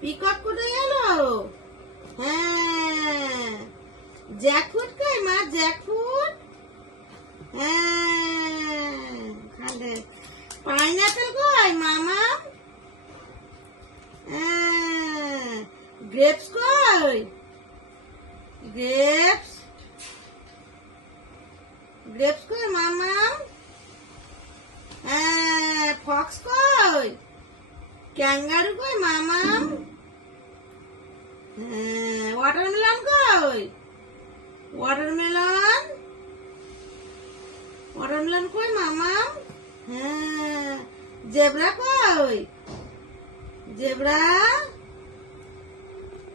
Peacock কোথায় গেল? হ্যাঁ। জ্যাকফ্রুট কই মা জ্যাকফ্রুট হ্যাঁ পাইনাপেল কই, মামা? হ্যাঁ গ্রেপস কই? গ্রেপস? গ্রেপস কই, মামা? হ্যাঁ ফক্স কই? ক্যাঙ্গারু কই, মামা? ওয়াটারমেলন কই? ওয়াটারমেলন ওয়াটারমেলন কই, মামা? হ্যাঁ। জেব্রা কই? জেব্রা?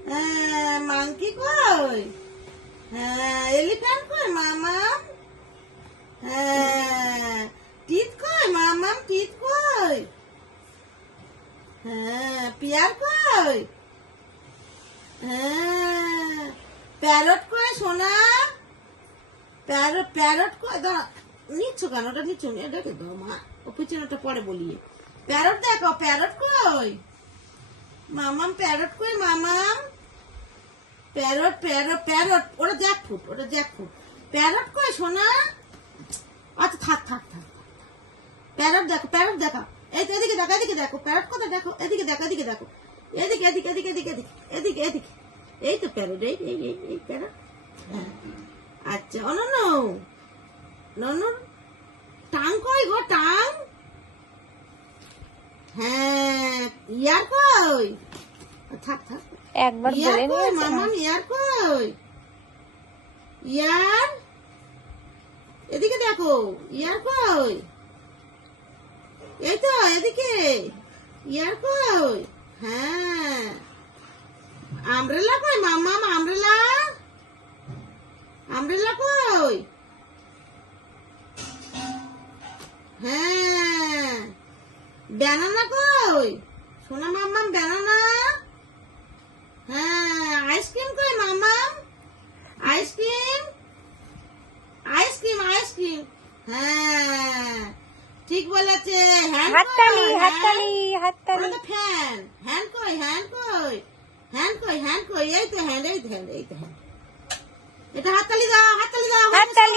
হ্যাঁ মাংকি কই? হ্যাঁ এলিফ্যান্ট কই, মামা? হ্যাঁ টিথ কই মামাম টিথ কই? হ্যাঁ পিয়ার কই? হ্যাঁ প্যারট কয়, সোনা? প্যারট প্যারট কই দাঁড়া, নিচ্ছ কেন? ওটা নিচ্ছ এটাকে দাও, মা। ও পিছনেটা পরে বলিয়ে। প্যারট দেখো, প্যারট কই? মামাম, প্যারট কই, মামাম? Parrot parrot parrot. ওটা জ্যাক ফুট, ওটা জ্যাক ফুট। প্যারট কই সোনা? আচ্ছা থাক থাক থাক প্যারট দেখো প্যারট দেখো। এই এদিকে দেখো এদিকে দেখো। প্যারট কোথায় দেখো? এদিকে দেখো এদিকে দেখো। এদিকে এদিকে এদিকে এদিকে এদিকে এদিকে এদিকে। এই তো প্যারট এই এই এই এই প্যারট হ্যাঁ আচ্ছা অনন্য নন টাং কই গো টাং? হ্যাঁ ইয়ার কই? থাক থাক। একবার বলে কই নিয়েছে। না? মামাম ইয়ার কই? ইয়ার? এদিকে দেখো ইয়ার কই? এই তো এদিকে। ইয়ার কই? হ্যাঁ। আমব্রেলা কই মামাম আমব্রেলা আমব্রেলা কই? হ্যাঁ। ব্যানানা কই? সোনা মাম্মাম ব্যানানা? হ্যাঁ আইসক্রিম কই মামাম আইসক্রিম? Ice cream ice cream. হ্যাঁ। ঠিক বলেছে। হ্যান্ড হাততালি হাততালি হাততালি। ফ্যান। হ্যান্ড কই? হ্যান্ড কই? হ্যান্ড কই হ্যান্ড কই এই তো হ্যান্ড এই তো হ্যান্ড এই তো হ্যান্ড এটা হাততালি দাও হাততালি দাও হাততালি,